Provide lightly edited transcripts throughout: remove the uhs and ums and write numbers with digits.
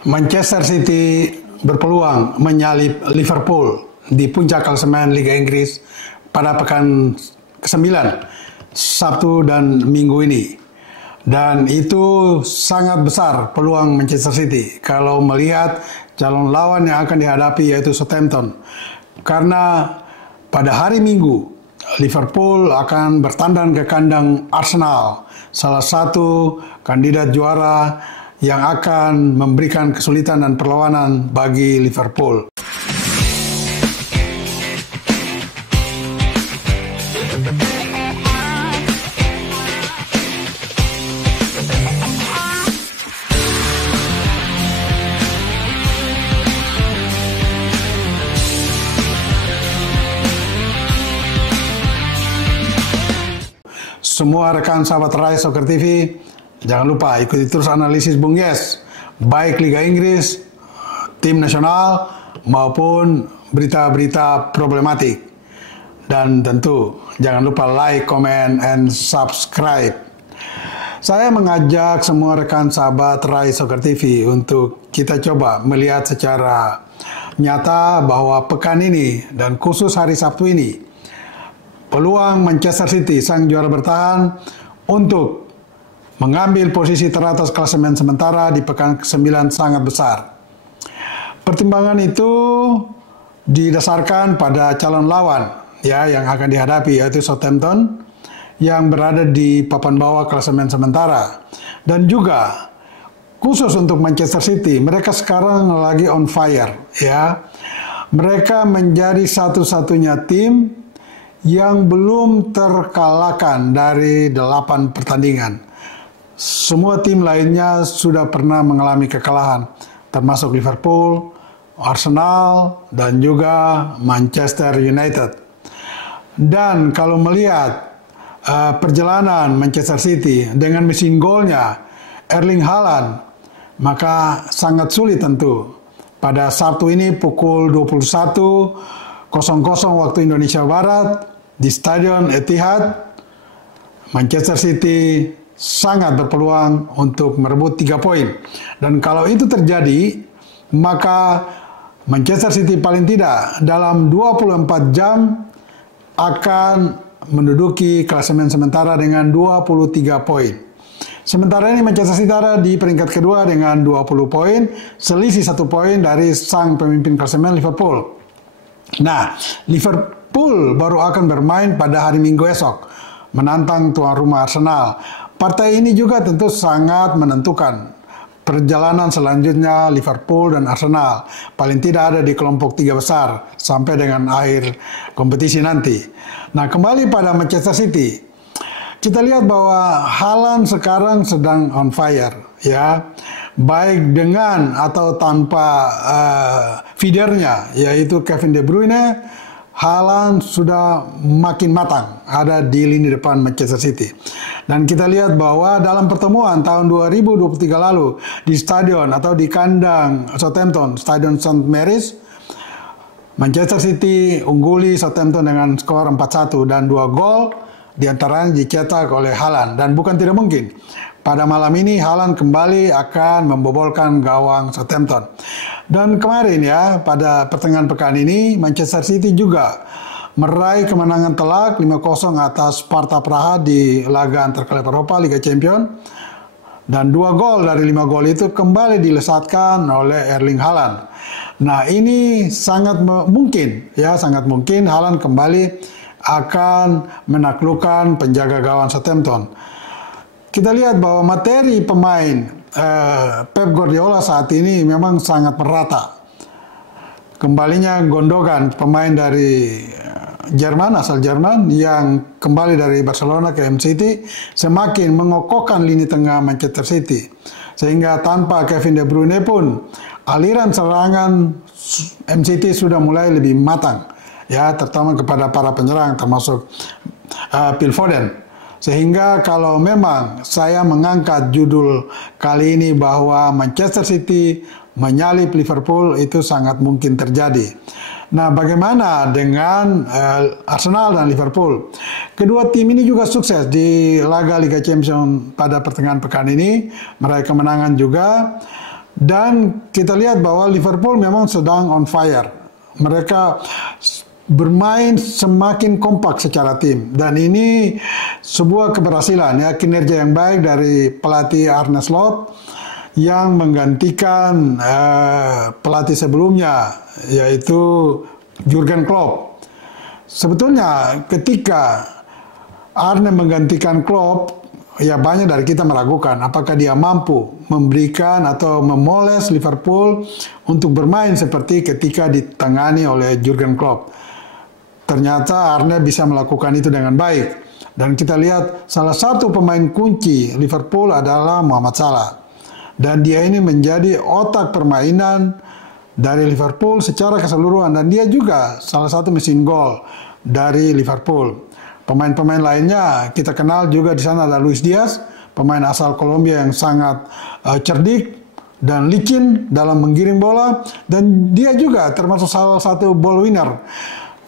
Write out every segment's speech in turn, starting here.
Manchester City berpeluang menyalip Liverpool di puncak klasemen Liga Inggris pada pekan ke-9, Sabtu dan Minggu ini. Dan itu sangat besar peluang Manchester City kalau melihat calon lawan yang akan dihadapi yaitu Southampton. Karena pada hari Minggu, Liverpool akan bertandang ke kandang Arsenal, salah satu kandidat juara yang akan memberikan kesulitan dan perlawanan bagi Liverpool. Semua rekan sahabat Rai Soccer TV, jangan lupa ikuti terus analisis Bung Yes, baik Liga Inggris, tim nasional, maupun berita-berita problematik. Dan tentu jangan lupa like, comment, and subscribe. Saya mengajak semua rekan sahabat Rai Soccer TV untuk kita coba melihat secara nyata bahwa pekan ini dan khusus hari Sabtu ini, peluang Manchester City, sang juara bertahan, untuk mengambil posisi teratas klasemen sementara di pekan ke-9 sangat besar. Pertimbangan itu didasarkan pada calon lawan yang akan dihadapi, yaitu Southampton yang berada di papan bawah klasemen sementara. Dan juga khusus untuk Manchester City, mereka sekarang lagi on fire Mereka menjadi satu-satunya tim yang belum terkalahkan dari 8 pertandingan. Semua tim lainnya sudah pernah mengalami kekalahan, termasuk Liverpool, Arsenal, dan juga Manchester United. Dan kalau melihat perjalanan Manchester City dengan mesin golnya Erling Haaland, maka sangat sulit tentu pada Sabtu ini pukul 21.00 waktu Indonesia Barat di Stadion Etihad, Manchester City sangat berpeluang untuk merebut 3 poin. Dan kalau itu terjadi, maka Manchester City paling tidak dalam 24 jam akan menduduki klasemen sementara dengan 23 poin. Sementara ini Manchester City ada di peringkat kedua dengan 20 poin, selisih 1 poin dari sang pemimpin klasemen Liverpool. Nah, Liverpool baru akan bermain pada hari Minggu esok, menantang tuan rumah Arsenal. Partai ini juga tentu sangat menentukan perjalanan selanjutnya Liverpool dan Arsenal. Paling tidak ada di kelompok 3 besar sampai dengan akhir kompetisi nanti. Nah, kembali pada Manchester City. Kita lihat bahwa Haaland sekarang sedang on fire, baik dengan atau tanpa feedernya, yaitu Kevin De Bruyne. Haaland sudah makin matang ada di lini depan Manchester City. Dan kita lihat bahwa dalam pertemuan tahun 2023 lalu di stadion atau di kandang Southampton, Stadion St. Mary's, Manchester City ungguli Southampton dengan skor 4-1 dan 2 gol diantaranya dicetak oleh Haaland. Dan bukan tidak mungkin pada malam ini Haaland kembali akan membobolkan gawang Southampton. Dan kemarin pada pertengahan pekan ini Manchester City juga meraih kemenangan telak 5-0 atas Sparta Praha di laga antar klub Eropa Liga Champions. Dan 2 gol dari 5 gol itu kembali dilesatkan oleh Erling Haaland. Nah, ini sangat mungkin Haaland kembali akan menaklukkan penjaga gawang Southampton. Kita lihat bahwa materi pemain Pep Guardiola saat ini memang sangat merata. Kembalinya Gundogan, pemain dari Jerman, asal Jerman, yang kembali dari Barcelona ke MCT, semakin mengokohkan lini tengah Manchester City. Sehingga tanpa Kevin De Bruyne pun, aliran serangan MCT sudah mulai lebih matang, terutama kepada para penyerang, termasuk Phil Foden. Sehingga kalau memang saya mengangkat judul kali ini bahwa Manchester City menyalip Liverpool, itu sangat mungkin terjadi. Nah, bagaimana dengan Arsenal dan Liverpool? Kedua tim ini juga sukses di laga Liga Champions pada pertengahan pekan ini, meraih kemenangan juga. Dan kita lihat bahwa Liverpool memang sedang on fire. Mereka bermain semakin kompak secara tim, dan ini sebuah keberhasilan ya, kinerja yang baik dari pelatih Arne Slot yang menggantikan pelatih sebelumnya, yaitu Jurgen Klopp. Sebetulnya ketika Arne menggantikan Klopp, ya banyak dari kita meragukan apakah dia mampu memberikan atau memoles Liverpool untuk bermain seperti ketika ditangani oleh Jurgen Klopp. Ternyata Arne bisa melakukan itu dengan baik. Dan kita lihat salah satu pemain kunci Liverpool adalah Mohamed Salah. Dan dia ini menjadi otak permainan dari Liverpool secara keseluruhan. Dan dia juga salah satu mesin gol dari Liverpool. Pemain-pemain lainnya kita kenal juga, di sana ada Luis Diaz, pemain asal Kolombia yang sangat cerdik dan licin dalam menggiring bola. Dan dia juga termasuk salah satu ball winner.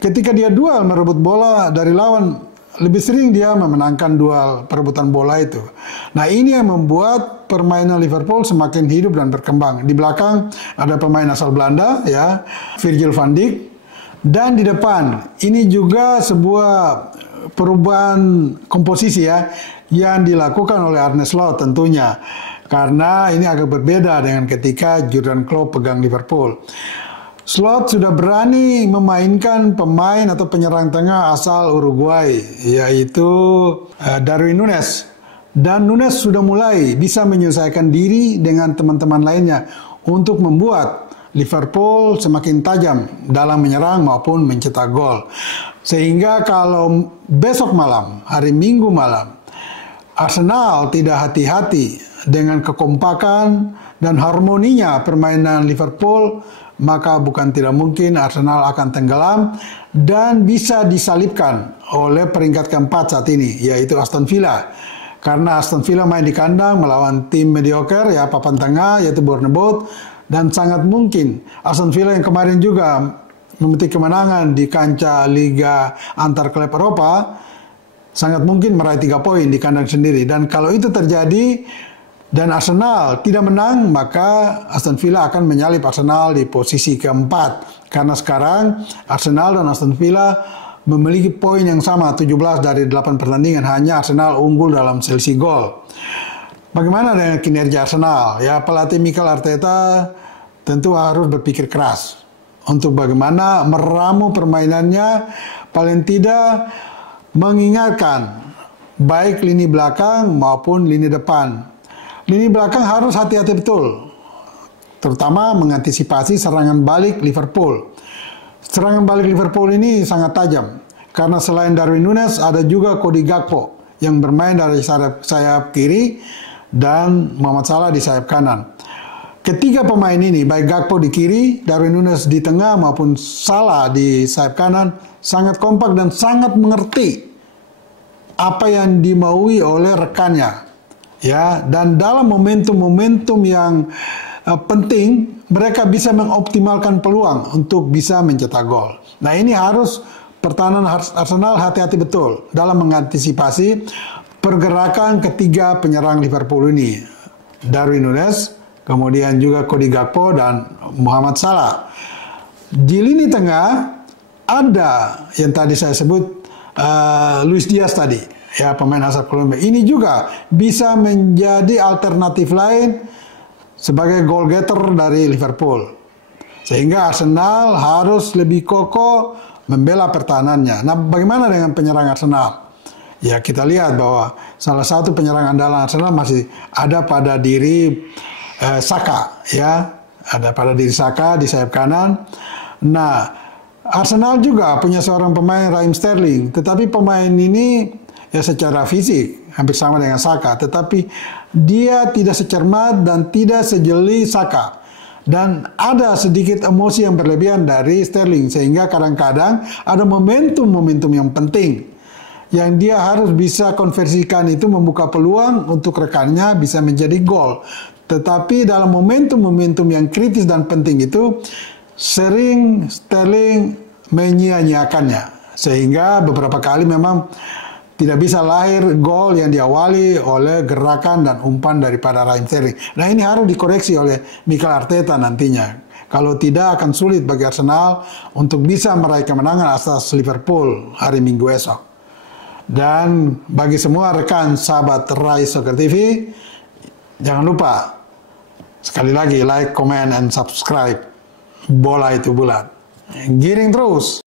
Ketika dia duel merebut bola dari lawan, lebih sering dia memenangkan duel perebutan bola itu. Nah, ini yang membuat permainan Liverpool semakin hidup dan berkembang. Di belakang ada pemain asal Belanda, ya, Virgil van Dijk. Dan di depan, ini juga sebuah perubahan komposisi ya, yang dilakukan oleh Arne Slot tentunya. Karena ini agak berbeda dengan ketika Jurgen Klopp pegang Liverpool. Slot sudah berani memainkan pemain atau penyerang tengah asal Uruguay, yaitu Darwin Núñez. Dan Núñez sudah mulai bisa menyelesaikan diri dengan teman-teman lainnya untuk membuat Liverpool semakin tajam dalam menyerang maupun mencetak gol. Sehingga kalau besok malam, hari Minggu malam, Arsenal tidak hati-hati dengan kekompakan dan harmoninya permainan Liverpool, maka bukan tidak mungkin Arsenal akan tenggelam dan bisa disalipkan oleh peringkat keempat saat ini, yaitu Aston Villa. Karena Aston Villa main di kandang melawan tim mediocre, ya, papan tengah, yaitu Bournemouth, dan sangat mungkin Aston Villa yang kemarin juga memetik kemenangan di kancah Liga antar klub Eropa, sangat mungkin meraih 3 poin di kandang sendiri. Dan kalau itu terjadi dan Arsenal tidak menang, maka Aston Villa akan menyalip Arsenal di posisi keempat. Karena sekarang Arsenal dan Aston Villa memiliki poin yang sama, 17 dari 8 pertandingan. Hanya Arsenal unggul dalam selisih gol. Bagaimana dengan kinerja Arsenal? Ya, pelatih Mikel Arteta tentu harus berpikir keras untuk bagaimana meramu permainannya, paling tidak mengingatkan baik lini belakang maupun lini depan. Lini belakang harus hati-hati betul, terutama mengantisipasi serangan balik Liverpool. Serangan balik Liverpool ini sangat tajam, karena selain Darwin Núñez ada juga Cody Gakpo yang bermain dari sayap kiri dan Mohamed Salah di sayap kanan. Ketiga pemain ini, baik Gakpo di kiri, Darwin Núñez di tengah maupun Salah di sayap kanan, sangat kompak dan sangat mengerti apa yang dimaui oleh rekannya. Ya, dan dalam momentum-momentum yang penting, mereka bisa mengoptimalkan peluang untuk bisa mencetak gol. Nah, ini harus pertahanan Arsenal hati-hati betul dalam mengantisipasi pergerakan ketiga penyerang Liverpool ini. Darwin Núñez, kemudian juga Cody Gakpo dan Mohamed Salah. Di lini tengah ada yang tadi saya sebut Luis Diaz tadi. Ya, pemain asal Kolombia. Ini juga bisa menjadi alternatif lain sebagai goal getter dari Liverpool. Sehingga Arsenal harus lebih kokoh membela pertahanannya. Nah, bagaimana dengan penyerang Arsenal? Ya, kita lihat bahwa salah satu penyerang andalan Arsenal masih ada pada diri Saka. Ya, ada pada diri Saka di sayap kanan. Nah, Arsenal juga punya seorang pemain, Raheem Sterling. Tetapi pemain ini ya secara fisik hampir sama dengan Saka, tetapi dia tidak secermat dan tidak sejeli Saka. Dan ada sedikit emosi yang berlebihan dari Sterling, sehingga kadang-kadang ada momentum-momentum yang penting yang dia harus bisa konversikan, itu membuka peluang untuk rekannya bisa menjadi gol. Tetapi dalam momentum-momentum yang kritis dan penting itu sering Sterling menyia-nyiakannya, sehingga beberapa kali memang tidak bisa lahir gol yang diawali oleh gerakan dan umpan daripada Raheem Sterling. Nah ini harus dikoreksi oleh Mikel Arteta nantinya. Kalau tidak akan sulit bagi Arsenal untuk bisa meraih kemenangan atas Liverpool hari Minggu esok. Dan bagi semua rekan sahabat Rai Soccer TV, jangan lupa sekali lagi like, comment, and subscribe. Bola itu bulat. Giring terus.